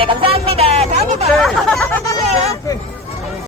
네, 감사합니다. 다음에 봐요.